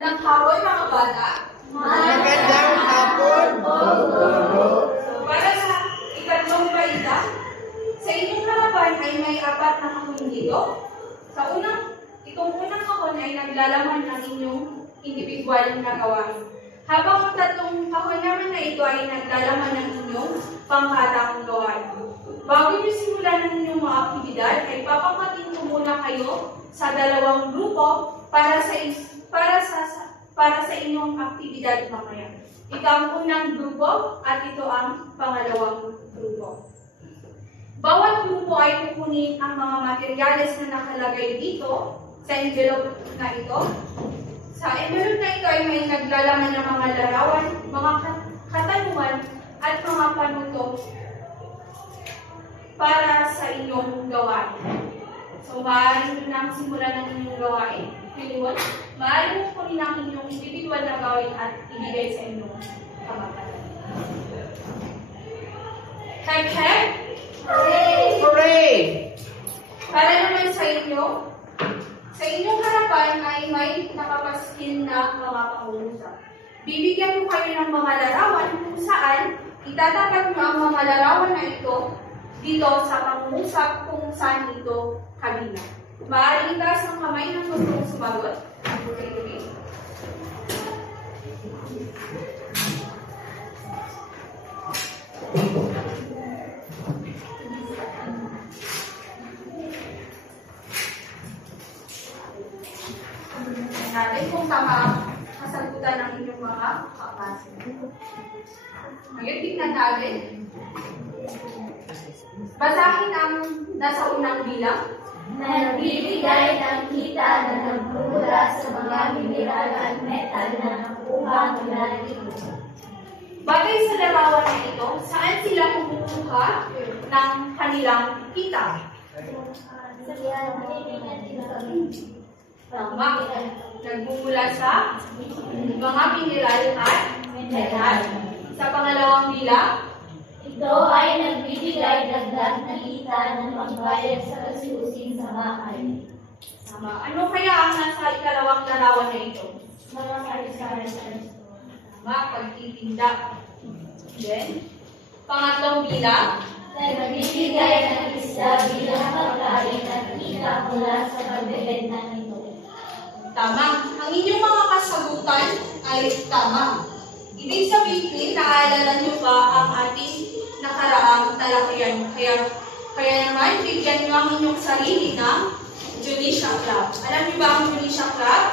Ng hapon, mga bata. Magandang hapon po, Guro. Para sa ikatlong balita, sa inyong harapan ay may 4 na kahon dito. Itong unang kahon ay naglalaman ng inyong individual na gawain. Habang ang 3 kahon naman na ito ay naglalaman ng inyong panghatang gawain. Bago niyo simulan ng inyong mga aktibidad, ay papakating ko muna kayo sa 2 grupo para sa inyong aktibidad mamaya. Ito ang unang grupo at ito ang pangalawang grupo. Bawat grupo ay kukunin ang mga materyales na nakalagay dito sa envelope na ito. Sa envelope na ito ay may naglalaman ng mga larawan, mga katanungan at mga panuto para sa inyong gawain. So, maaari nyo nang simulan ng inyong gawain. Maaari mo kunin ang inyong individual na gawain at ibigay sa inyong kamag-anak. Hep-hep! Hooray! Para naman sa inyong harapan ay may nakapaskil na mga pangungusap. Bibigyan ko kayo ng mga larawan kung saan itatapat nyo ang mga larawan na ito dito sa pangungusap kung saan ito kabilang. Maaaring itaas ng kamay ng gustong sumagot. Okay. Natin kung tama kasagutan ng inyong mga kaklase. Ngayon, tingnan natin. Basahin ang nasa unang bilang. Nagbibigay ng kita na nagmumula sa mga mineral at metal na nakuha mula dito. Bagay sa larawan na ito, saan sila kumukuha ng kanilang kita? Tama. Nagmumula sa mga mineral at metal. Sa pangalawang bilang, Ito ay nagbibigay dagdag na kita ng pagbayad sa kasusin sa bahay. tama. Ano kaya ang nasa ikalawang larawan na ito? Mga karisari-sari. Tama, pagtitinda. Then, pangatlong bilang, Nagbibigay ng isda bilang pagkain at kita mula sa pagbebenta nito. tama. Ang inyong mga kasagutan ay tama. Ibig sabihin, naalala niyo ba ang ating nakaraang talakayan? Kaya naman, bigyan niyo ang inyong sarili ng Junisha Club. Alam niyo ba ang Junisha Club?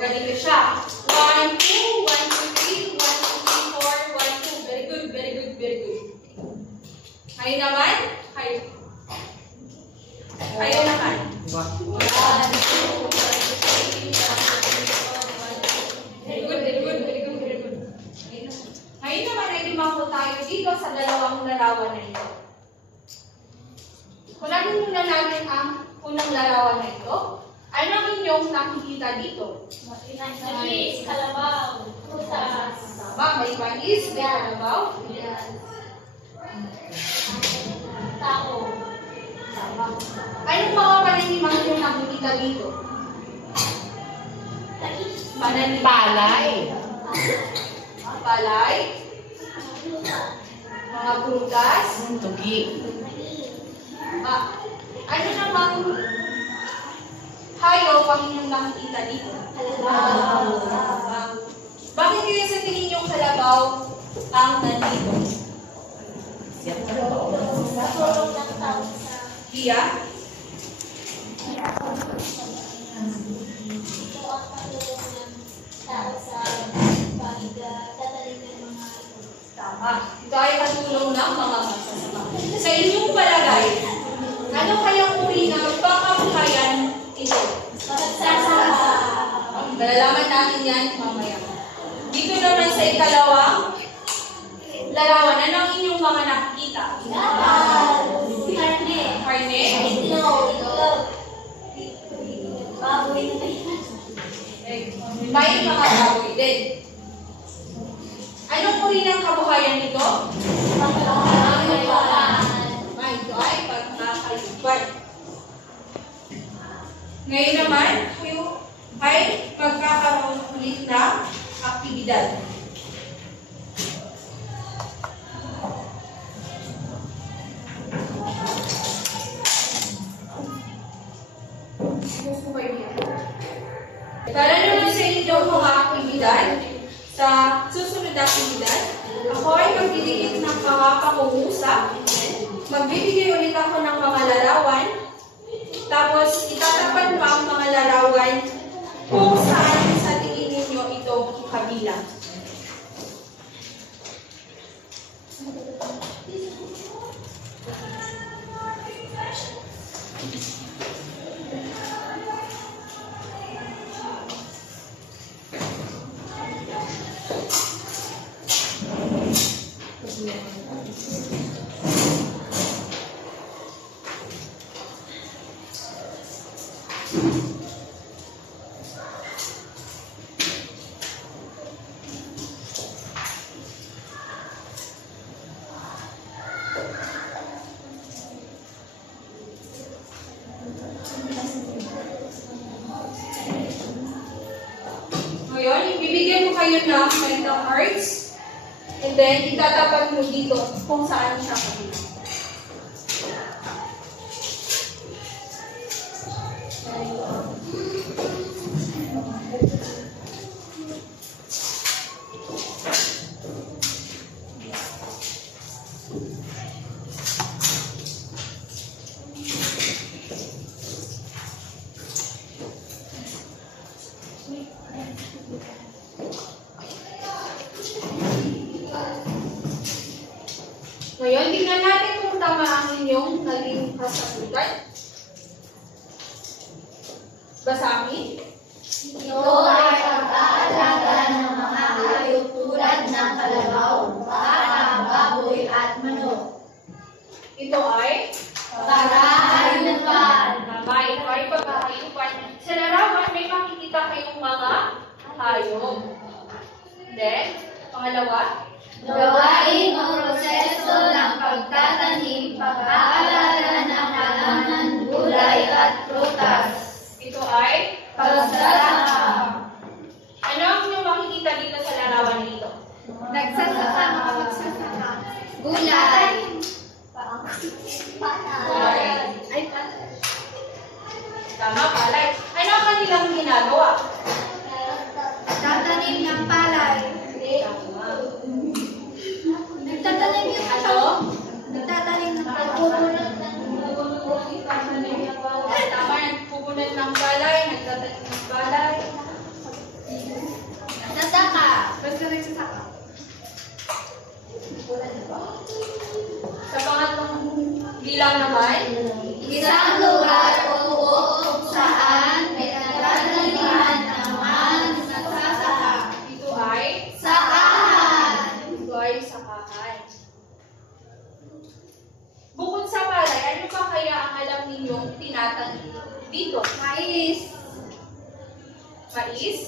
Ganito siya. 1, 2, 1, 2, 3, 1, 2, 3, 4, 1, 2. Very good, very good, very good. Kayo naman? Kayo naman. 1, 2, 3, 4, 1, 2. Very good, very good, very good, very good. Ngayon naman ay limako tayo dito sa 2 larawan na ito. Kunanin muna natin ang unang larawan na ito. Ano ang inyong nakikita dito? Mais, kalabaw, prutas. Tama, may mais, may kalabaw. Tao. Tama. Anong mga pananim ang inyong nakikita dito? Pananim. Palay. Palay. Mga prutas. Tugi. Ano namang hayop ang inyong nakikita dito? Bakit kaya sa tingin yung kalabaw ang nandito? Natulong ng tao sa Hiya? ito ang patulong ng tao sa pagdadali ng mga ito. Tama. Ito ay katulong ng mga magsasama. Sa inyong palagay, ano kayang uri ng pangkabuhayan ito? Pagsasama. Malalaman natin yan mamaya. Dito naman sa ikalawang larawan, ano ang inyong mga nakikita? Karne. Karne? Itlog. Baboy. May mga baboy din. Anong uri ng kabuhayan nito? Ito ay pagkakayuban. Ngayon naman, ay magkakaroon ulit ng aktibidad. Para naman sa inyong mga aktibidad, sa susunod na aktibidad, ako ay magbibigay ng mga pangungusap, magbibigay ulit ako ng mga larawan, tapos itatapat mo ang mga larawan kung saan sa tingin ninyo ito kabilang. Ngayon, ibibigay mo kayo ng mental arts, and then itatapat mo dito kung saan siya kabilang. Ngayon, tingnan natin kung tama ang inyong naging kasagutan. Basahin. Ito ay pag-aalaga ng mga hayop tulad ng kalabaw, baka, baboy at manok. Ito ay Pag-aayupan. tama. Ito ay pag-aayupan. Sa larawan, may makikita kayong mga hayop. Then, pangalawa, Gawain ang proseso ng pagtatanim, pag-aalaga ng halaman, gulay at prutas. ito ay Pagsasaka. ano ang inyong makikita dito sa larawan nito? Nagsasaka, mga magsasaka. Gulay. Gulay. Tama, palay. Ano ang kanilang ginagawa? Tatanim ng palay. Tama. Nagtatanim yung Ano? Nagtatanim ng Tama, nagpupunod ng palay, nagtatanim ng palay. Nagsasaka. Basta nagsasaka. Sa pangatlong bilang naman, Isang lugar o tubo kung saan may nagtatanim ng mga nagsasaka. ito ay Sakahan. ito ay sakahan. Bukod sa palay, ano pa kaya ang alam ninyong tinatanim dito? Mais. Mais?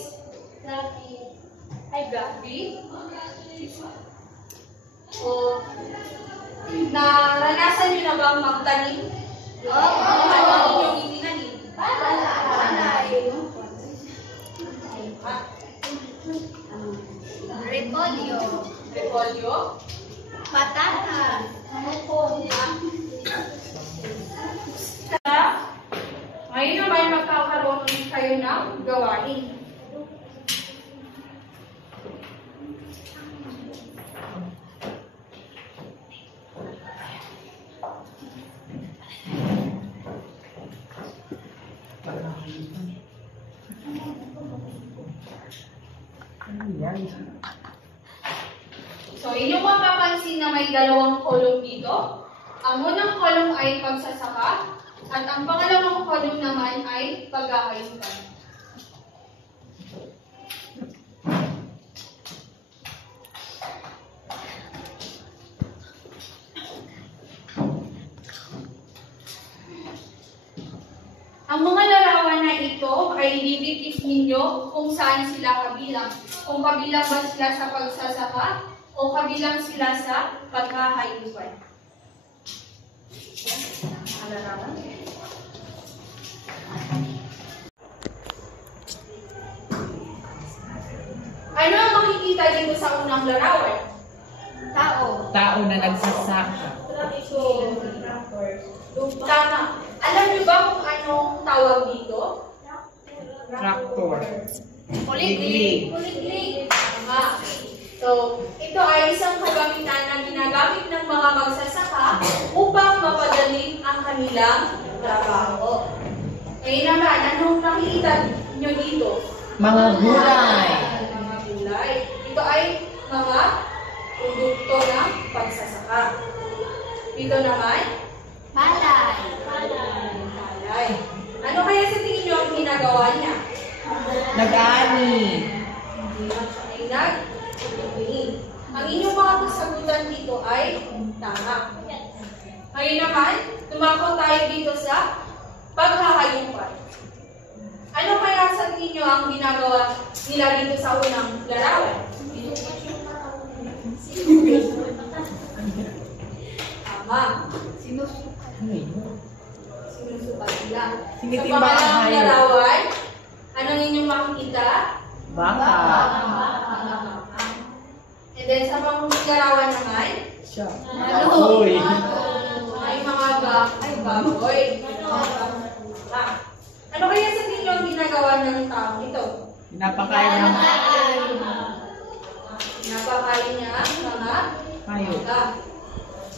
Ay, gabi? O, naranasan niyo na bang magtanim? Ano ang inyong itinanim? Palay. Repolyo. Repolyo? Patatas. Ngayon naman magkakaroon ulit kayo ng gawain. So, inyong mapapansin na may dalawang kolong dito. Ang unang kolong ay pagsasaka, at ang pangalawang kolong naman ay pag-aayupan. Ang mga larawan na ito ay ididikit ninyo kung saan sila kabilang. Kung kabilang ba sila sa pagsasaka o kabilang sila sa pagkahayupan. Ang larawan. Ano ang makikita dito sa unang larawan? Tao. Tao na nagsasaka. Tama. Alam niyo ba kung anong tawag dito? Tractor. Kuliglig. Tama. So, ito ay isang kagamitan na ginagamit ng mga magsasaka upang mapadali ang kanilang trabaho. Ngayon naman, anong nakikita nyo dito? Mga gulay. Mga gulay. Ito ay mga produkto ng pagsasaka. Dito naman, Palay. palay. Ano kaya sa tingin nyo ang ginagawa niya? Nag-ani. Hindi lang siya ay nag-ani. Ang inyong mga kasagutan dito ay tama. Ngayon naman, tumakaw tayo dito sa paghahayupan. Ano kaya sa tingin nyo ang ginagawa nila dito sa unang larawan? Tama. Sinusukat nila. Sa Tinitimba ang pangalawang hayop. larawan, anong inyong makikita? Baka. And then sa pangalarawan naman, Siya. Ano? Uy. ay mga baboy. Ano kaya sa tingin nyo ang ginagawa ng tao ito? Pinapakain ng Napakain niya ang mga hayop. baka.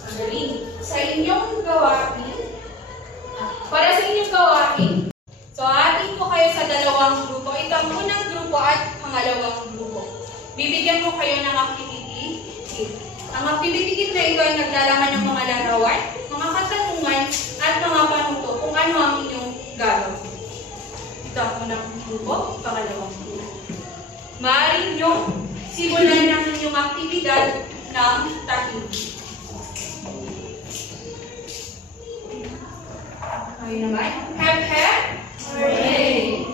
Magaling. Sa inyong gawain, para sa inyong gawain, so atin po kayo sa dalawang grupo. Ito ang unang grupo at pangalawang grupo. Bibigyan ko kayo ng activity kit. Ang activity kit na ito ay naglalaman ng mga larawan, mga katanungan, at mga panuto kung ano ang inyong gagawin. Ito ang unang grupo, pangalawang grupo. Maaari nyo simulan ng inyong aktibidad ng tahimik. Ayun naman. Hep, hep. Hooray!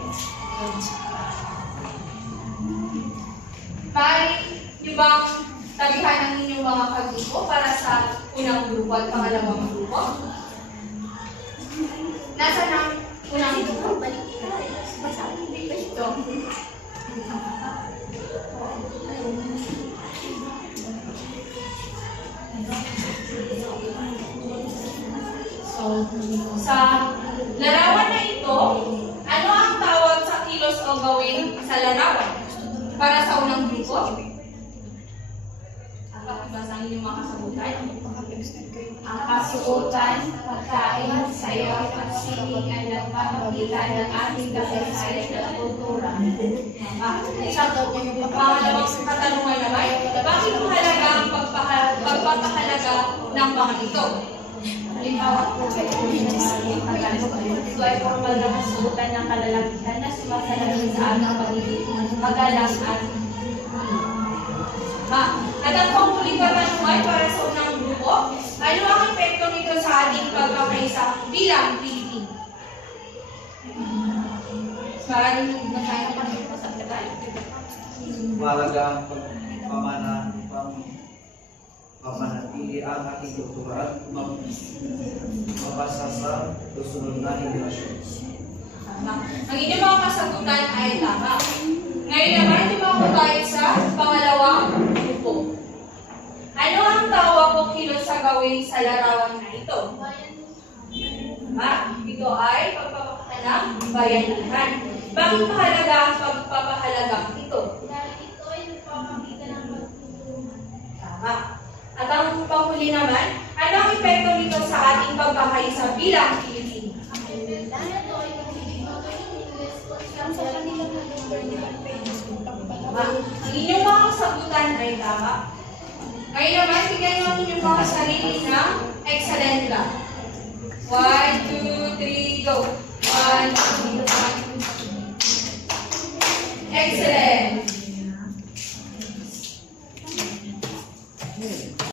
Maaari nyo bang tabihan ang inyong mga kagrupo para sa unang grupo at pangalawang grupo? Nasaan ang unang grupo? Ito. So, sa larawan na ito, ano ang tawag sa kilos o gawin sa larawan? Para sa unang grupo? Bakit ang inyong mga kasagutan? Ang kasuotan, pagkain, sayaw, at sining ay nagpapakita ng ating kasaysayan at kultura. Sa pangalawang katanungan naman, bakit mahalaga ang pagpapahalaga ng mga ito? Halimbawa po kayo ng mga Tagalog. Ito ay formal na kasuotan ng kalalakihan na sumasalamin sa ating pagiging magalang at At ang panghuling katanungan para sa unang grupo, ano ang epekto nito sa ating pagkakaisa bilang Pilipino? Maraming tayo pa sa tagal. Mahalaga ang pamanatili ang ating kultura at mabasa sa susunod na henerasyon. Tama. Ang inyong mga kasagutan ay tama. Ngayon naman, tumako tayo sa pangalawang grupo. Ano ang tawag o kilos sa gawin sa larawan na ito? Tama. Ito ay pagpapakita ng bayanihan. Bakit mahalaga ang pagpapahalagang ito? ito ay nagpapakita ng pagtutulungan. Tama. At ang panghuli naman, ano ang epekto nito sa ating pagkakaisa bilang Pilipino? Tama. Ang inyong mga kasagutan ay tama. Ngayon naman, bigyan nyo ang inyong mga sarili ng excellent lang. 1, 2, 3, go! 1, 2, 3. Excellent!